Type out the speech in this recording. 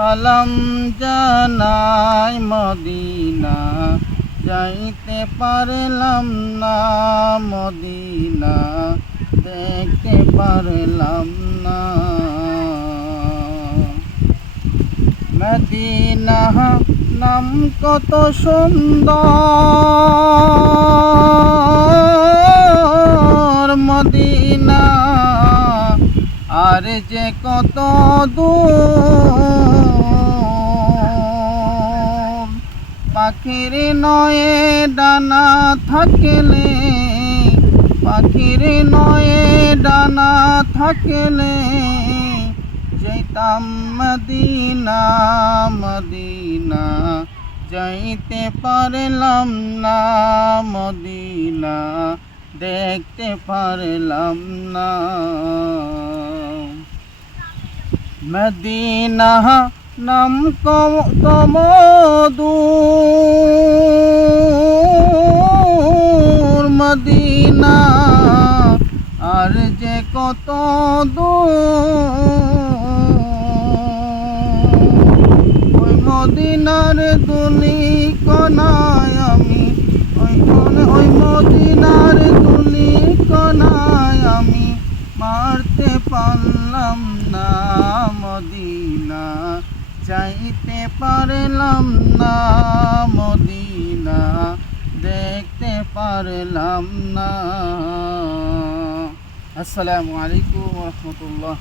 সালাম জানাই মদিনা। যাইতে পারলাম না মদিনা, দেখতে পারলাম না। মদিনা নাম কত সুন্দর, মদিনা আর যে কত দূর। পাখির নয়ে ডানা থাকলে, পাখির নয়ে ডানা থাকলে যেতাম মদিনা মদিনা, যাইতে পারলাম না, মদিনা, দেখতে পারলাম না। মদিনা নাম কম দূর মদিনা। আর যে কত ওই মদিনার দুলি কনায় আমি, ওই কোন- ওই মদিনার দুলি কনায় আমি মারতে পারলাম না মদিনা। চাইতে পারলাম না মদিনা দেখতে পারলাম না। আসসালামু আলাইকুম রহমতুল্লাহ।